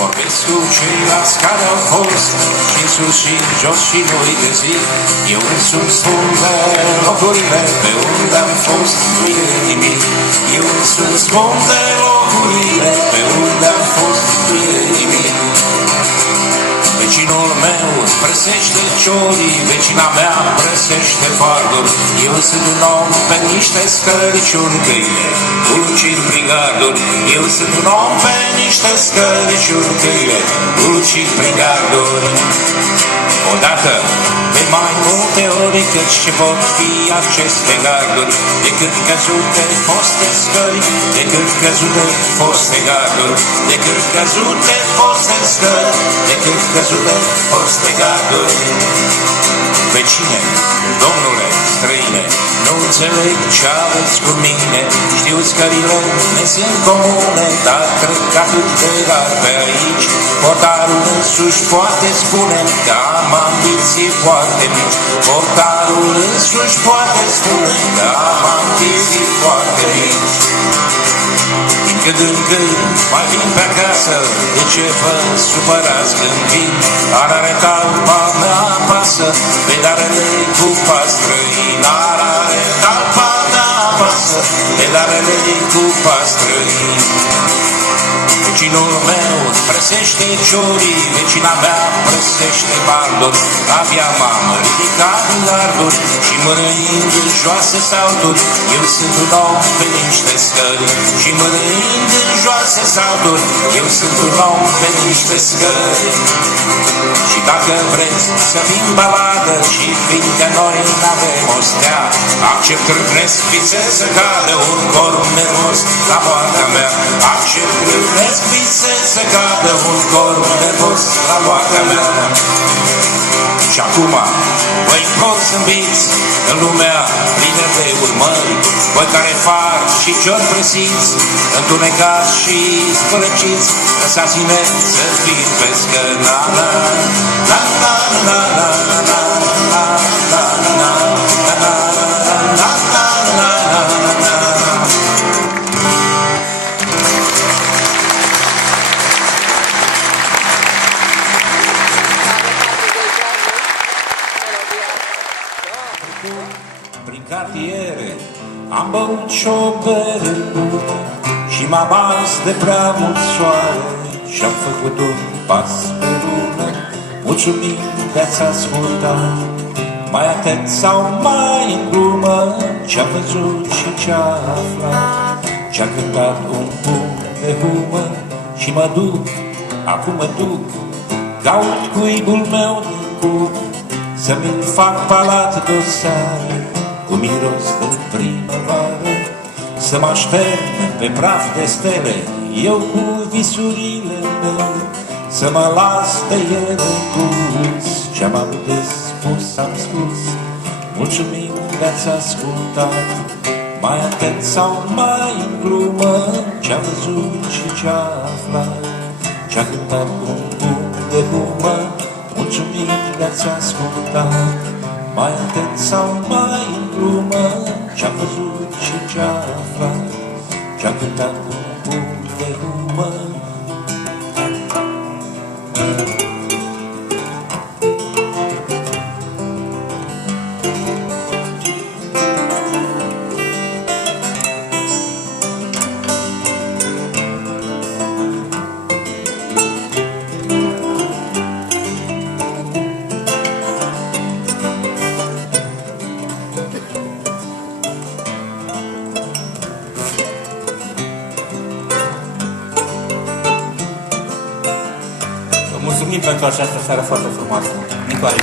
Vorbesc cu ceilalți care au fost și în sus și în jos și nu-i găsi. Eu însumi spun de locurile pe unde am fost, nu e nimic. Eu însumi spun de locurile pe unde am fost, nu e nimic. Vecinul meu presește ciorii, vecina mea presește farduri. Eu sunt un om pe niște scăliciuni câine, ulcim prin garduri. Eu sunt un om pe niște scăliciuni câine, ulcim prin garduri. Odată, de mai multe ori, căci ce pot fi aceste garduri, decât căzute foste scări, decât căzute foste garduri, decât căzute foste scări, decât căzute foste garduri. Vecine, domnule, străine, nu înțeleg ce aveți cu mine. Știu scările ne sunt comune, dar cred că atât de rar pe aici. Portarul însuși poate spune că am ambiții foarte mici. Portarul însuși poate spune că am ambiții foarte mici. Din când în când mai vin pe acasă, de ce vă supărați când vin? Arare talpa mea pasă, pedarele cu pastrăin. Arare talpa mea pasă, pedarele cu pastrăin. Vecinul meu presește ciorii, vecina mea presește barduri. Abia m-am ridicat în garduri și mărâind în joase salturi. Eu sunt un om pe niște scări și mărâind în joase salturi. Eu sunt un om pe niște scări. Și dacă vreți să fim baladă și fiindcă noi n-avem o stea, accept râvnesc vițe să cadă un corp nervos la moartea mea. Accept râvnesc vițe să cadă un corp nervos la moartea mea. Și acum voi pot zâmbiți în lumea plină de urmări, voi care far și ciori presiți, întunecați și spălăciți, lăsați-ne să fim pe scări. Na na na na na na na na na na na na na. Prin cartiere am băut și-o bere și m-am ars de prea mult soare și-am făcut un pas pe lună. Mulțumim de-ați ascultat, mai atent sau mai în glumă, ce-a văzut și ce-a aflat, ce-a cântat un pumn de humă. Și mă duc, acum mă duc, caut cuibul meu din cup, să-mi fac palat de o seară cu miros de primăvară, să mă aștern pe praf de stele, eu cu visurile mele, să mă las de ele pus. Ce-am avut de spus, am spus. Mulțumim de-ați ascultat, mai atent sau mai în glumă, ce-a văzut și ce-a aflat, ce-a cântat un pumn de humă. Mulțumim de-ați ascultat, mai atent sau mai în glumă, ce-a văzut și ce-a aflat, ce-a cântat un pumn de humă. Mulțumim pentru această seară foarte frumoasă. Nicoare.